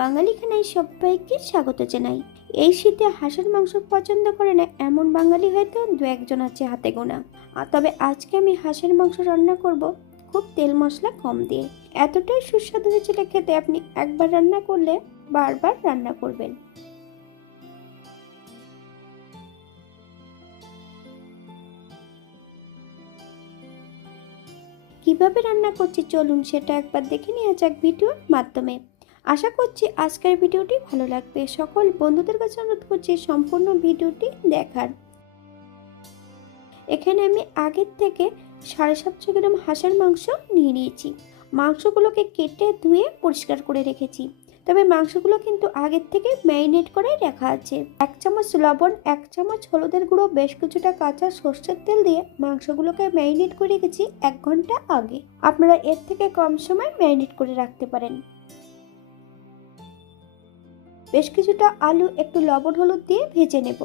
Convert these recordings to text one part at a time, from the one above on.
বাঙালি খানায় সবাইকে স্বাগত জানাই। এই শীতে হাঁসের মাংস পছন্দ করে না এমন বাঙালি হয়তো দু একজন আছে হাতে গোনা। তবে আজকে আমি হাঁসের মাংস রান্না করব খুব তেল মশলা কম দিয়ে। এতটাই সুস্বাদু হয়েছিল খেতে আপনি একবার রান্না করলে বারবার রান্না করবেন। কীভাবে রান্না করছি চলুন সেটা একবার দেখে নেওয়া যাক ভিডিওর মাধ্যমে। আশা করছি আজকের ভিডিওটি ভালো লাগবে। সকল বন্ধুদের কাছে অনুরোধ করছি সম্পূর্ণ ভিডিওটি দেখার। এখানে আমি আগের থেকে সাড়ে সাতশো গ্রাম হাঁসের মাংস নিয়ে নিয়েছি। মাংসগুলোকে কেটে ধুয়ে পরিষ্কার করে রেখেছি। তবে মাংসগুলো কিন্তু আগের থেকে ম্যারিনেট করে রাখা আছে। এক চামচ লবণ, এক চামচ হলুদের গুঁড়ো, বেশ কিছুটা কাঁচা সর্ষের তেল দিয়ে মাংসগুলোকে ম্যারিনেট করে রেখেছি এক ঘণ্টা আগে। আপনারা এর থেকে কম সময় ম্যারিনেট করে রাখতে পারেন। বেশ কিছুটা আলু, একটু লবণ, হলুদ দিয়ে ভেজে নেব।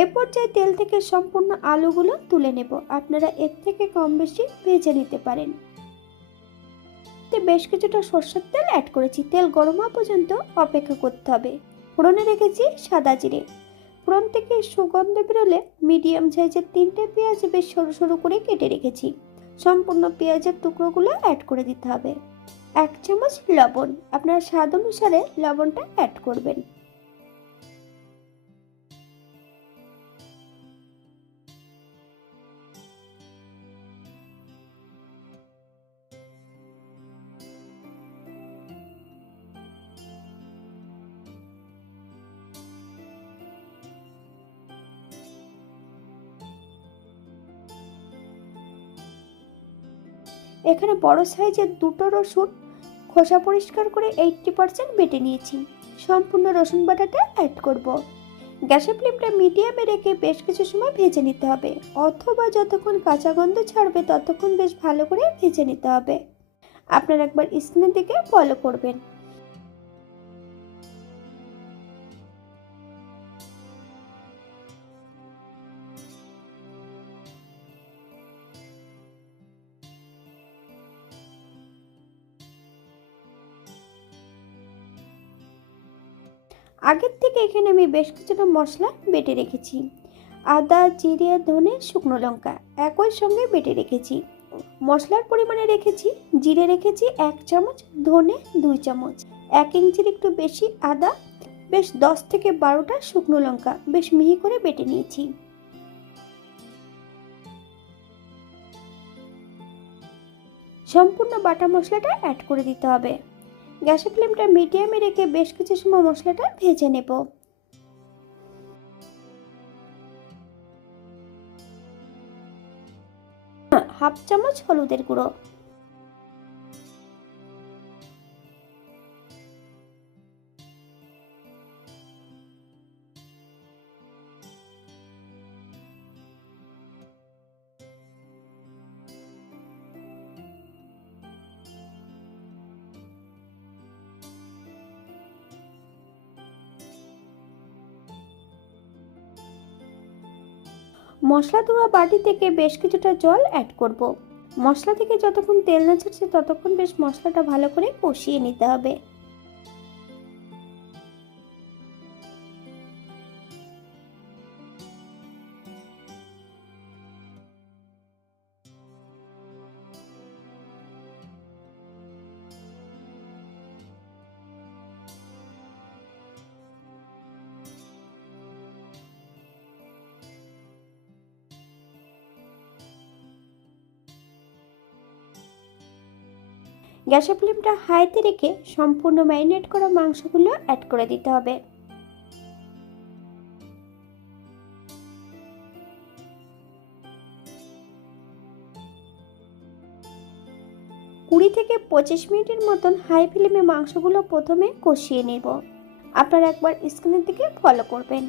এই পর্যায়ে তেল থেকে সম্পূর্ণ আলুগুলো তুলে নেব। আপনারা এর থেকে কম বেশি ভেজে নিতে পারেন। বেশ কিছুটা সর্ষের তেল অ্যাড করেছি। তেল গরম হওয়া পর্যন্ত অপেক্ষা করতে হবে। ফোড়নে রেখেছি সাদা জিরে। ফোড়ন থেকে সুগন্ধ বেরোলে মিডিয়াম সাইজের তিনটে পেঁয়াজ বেশ সরু সরু করে কেটে রেখেছি। সম্পূর্ণ পেঁয়াজের টুকরোগুলো অ্যাড করে দিতে হবে। এক চামচ লবণ। আপনার স্বাদ অনুসারে লবণটা অ্যাড করবেন। এখানে বড় সাইজের দুটো রসুন খোসা পরিষ্কার করে এইটটি পার্সেন্ট বেটে নিয়েছি। সম্পূর্ণ রসুন বাটাটা অ্যাড করব। গ্যাসের ফ্লেমটা মিডিয়ামে রেখে বেশ কিছু সময় ভেজে নিতে হবে। অথবা যতক্ষণ কাঁচা গন্ধ ছাড়বে, ততক্ষণ বেশ ভালো করে ভেজে নিতে হবে। আপনার একবার স্ক্রিনের দিকে ফলো করবেন। আগের থেকে এখানে আমি বেশ কিছুটা মশলা বেটে রেখেছি। আদা, জিরে, ধনে, শুকনো লঙ্কা একই সঙ্গে বেটে রেখেছি। মশলার পরিমাণে রেখেছি, জিরে রেখেছি এক চামচ, ধনে দুই চামচ, এক ইঞ্চির একটু বেশি আদা, বেশ দশ থেকে বারোটা শুকনো লঙ্কা বেশ মিহি করে বেটে নিয়েছি। সম্পূর্ণ বাটা মশলাটা অ্যাড করে দিতে হবে। গ্যাসের ফ্লেমটা মিডিয়ামে রেখে বেশ কিছু সময় মশলাটা ভেজে নেব। হাফ চামচ হলুদের গুঁড়ো। মশলা ধোয়া বাটি থেকে বেশ কিছুটা জল অ্যাড করব। মশলা থেকে যতক্ষণ তেল না ছাড়ছে ততক্ষণ বেশ মশলাটা ভালো করে কষিয়ে নিতে হবে গ্যাসের ফ্লেমটা হাইতে রেখে সম্পূর্ণ ম্যারিনেট করা মাংসগুলো অ্যাড করে দিতে হবে। কুড়ি থেকে পঁচিশ মিনিটের মতন হাই ফ্লেমে মাংসগুলো প্রথমে কষিয়ে নেব। আপনারা একবার স্ক্রিনের দিকে ফলো করবেন।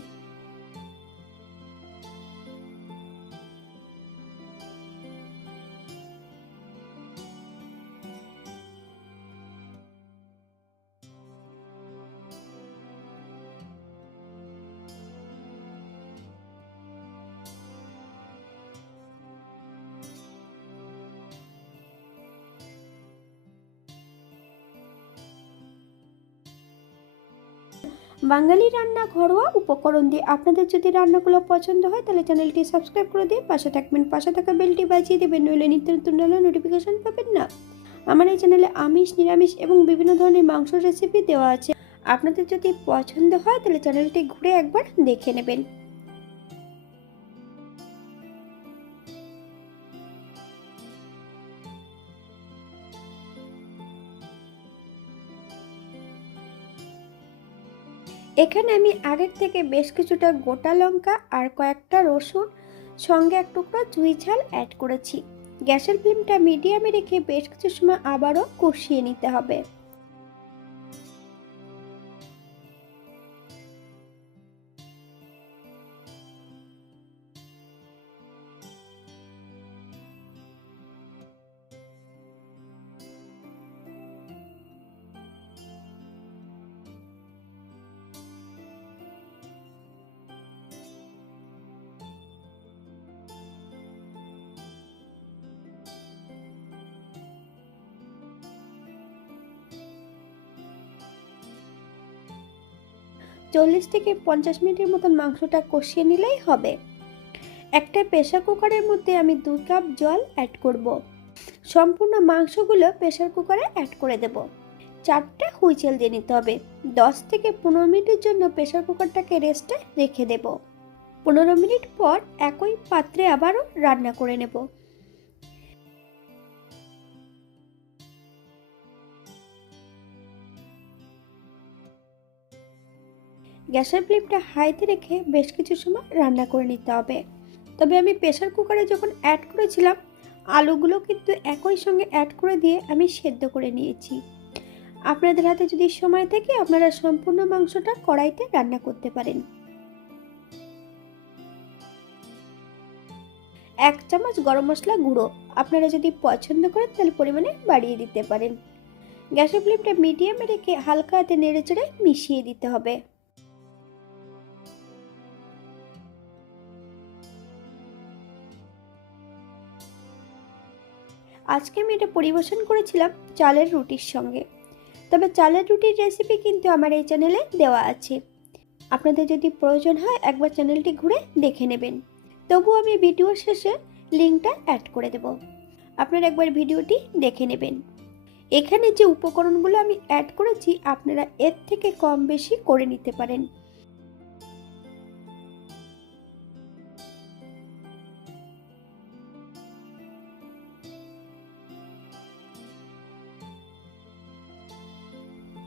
বাঙালি রান্না ঘরোয়া উপকরণ দিয়ে আপনাদের যদি রান্নাগুলো পছন্দ হয়, তাহলে চ্যানেলটি সাবস্ক্রাইব করে দিয়ে পাশে থাকবেন। পাশে থাকা বেলটি বাজিয়ে দেবেন, নইলে নিত্য নতুন রান্নার নোটিফিকেশান পাবেন না। আমার এই চ্যানেলে আমিষ, নিরামিষ এবং বিভিন্ন ধরনের মাংস রেসিপি দেওয়া আছে। আপনাদের যদি পছন্দ হয়, তাহলে চ্যানেলটি ঘুরে একবার দেখে নেবেন। এখানে আমি আগের থেকে বেশ কিছুটা গোটা লঙ্কা আর কয়েকটা রসুন, সঙ্গে এক টুকরো জুই ঝাল অ্যাড করেছি। গ্যাসের ফ্লেমটা মিডিয়ামে রেখে বেশ কিছু সময় আবারও কষিয়ে নিতে হবে। চল্লিশ থেকে পঞ্চাশ মিনিটের মতন মাংসটা কষিয়ে নিলেই হবে। একটা প্রেশার কুকারের মধ্যে আমি দু কাপ জল অ্যাড করব। সম্পূর্ণ মাংসগুলো প্রেশার কুকারে অ্যাড করে দেব। চারটে হুইচেল দিয়ে নিতে হবে। দশ থেকে পনেরো মিনিটের জন্য প্রেশার কুকারটাকে রেস্টে রেখে দেব। পনেরো মিনিট পর একই পাত্রে আবারও রান্না করে নেব। গ্যাসের ফ্লেমটা হাইতে রেখে বেশ কিছু সময় রান্না করে নিতে হবে। তবে আমি প্রেশার কুকারে যখন অ্যাড করেছিলাম, আলুগুলো কিন্তু একই সঙ্গে অ্যাড করে দিয়ে আমি সেদ্ধ করে নিয়েছি। আপনাদের হাতে যদি সময় থাকে, আপনারা সম্পূর্ণ মাংসটা কড়াইতে রান্না করতে পারেন। এক চামচ গরম মশলা গুঁড়ো আপনারা যদি পছন্দ করেন, তাহলে পরিমাণে বাড়িয়ে দিতে পারেন। গ্যাসের ফ্লেমটা মিডিয়ামে রেখে হালকা হাতে নেড়ে চেড়ে মিশিয়ে দিতে হবে। আজকে আমি এটা পরিবেশন করেছিলাম চালের রুটির সঙ্গে। তবে চালের রুটির রেসিপি কিন্তু আমার এই চ্যানেলে দেওয়া আছে। আপনাদের যদি প্রয়োজন হয় একবার চ্যানেলটি ঘুরে দেখে নেবেন। তবু আমি ভিডিও শেষে লিঙ্কটা অ্যাড করে দেব। আপনারা একবার ভিডিওটি দেখে নেবেন। এখানে যে উপকরণগুলো আমি অ্যাড করেছি, আপনারা এর থেকে কম বেশি করে নিতে পারেন।